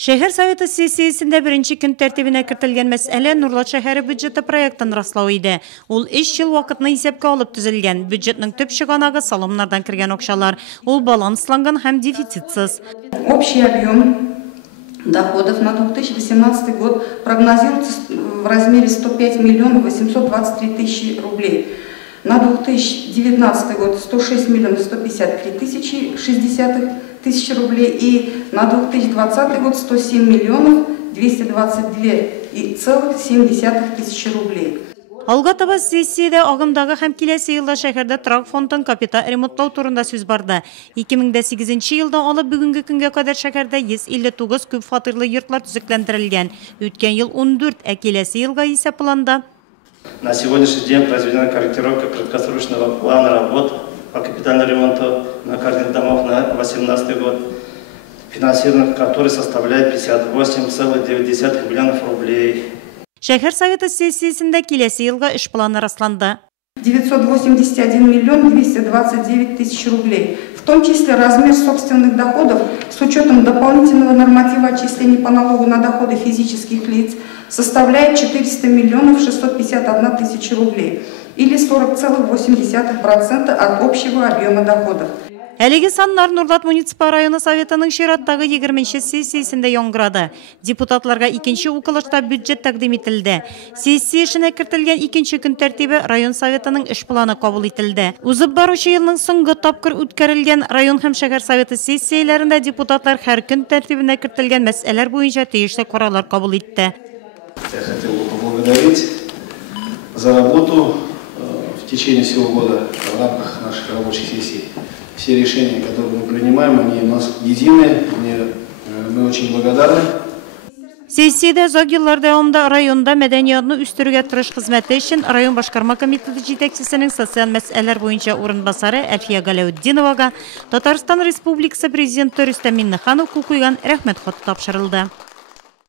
Шәһәр советы сессиясендә беренче көн тәртибенә кертелгән мәсьәлә Нурлат шәһәре бюджеты проектын раслау иде. Ул 3 ел вакытны исәпкә алып төзелгән. Бюджетның төп чыганагы салымнардан кергән акчалар. Ул балансланган һәм дефицитсыз. Общий объем доходов на 2018 год прогнозируется в размере 105 миллионов 823 тысячи рублей. На 2019 год 106 миллионов 153 тысячи 60 тысяч рублей и на 2020 год 107 миллионов 222,7 тысячи рублей. Алга таба сессиядә агымдагы һәм киләсе елда шәһәрдә торак фондын капиталь ремонтлау турында сүз барды. 2008 елда алып бүгенге көнгә кадәр шәһәрдә 159 күп фатирлы йортлар төзекләндерелгән. Үткән ел 14, ә киләсе елга исә планда. На сегодняшний день произведена корректировка краткосрочного плана работ по капитальному ремонту многоквартирных домов на 2018 год, финансирование который составляет 58,9 миллионов рублей. Шәһәр советы сессиясендә киләсе елга эш планы расланды. 981 миллион 229 тысяч рублей. В том числе размер собственных доходов с учетом дополнительного норматива отчислений по налогу на доходы физических лиц составляет 400 миллионов 651 тысяча рублей или 40,8% от общего объема доходов. Әлеге саннар Нурлат муниципаль районы советының чираттагы 20-нче сессиясендә яңгырады. Депутатларга икенче укылышта бюджет тәкъдим ителде. Сессия эшенә кертелгән икенче көн тәртибе район советының эш планы кабул ителде. Узып баручы елның соңгы тапкыр үткәрелгән район һәм шәһәр советы сессияләрендә депутатлар һәр көн тәртибенә кертелгән мәсьәләләр буенча тиешле карарлар кабул итте. Я хотел бы поблагодарить за работу в течение всего года в рамках наших рабочих сессий. Все решения, которые мы принимаем, они у нас единые, мы очень благодарны. Сессиядә озак еллар дәвамында районда мәдәниятны үстерүгә тырыш хезмәте өчен район башкарма комитеты җитәкчесенең социаль мәсьәләләр буенча урынбасары Әлфия Галәүддиновага Татарстан Республикасы президенты Рөстәм Миннеханов куйган рәхмәт хаты тапшырылды.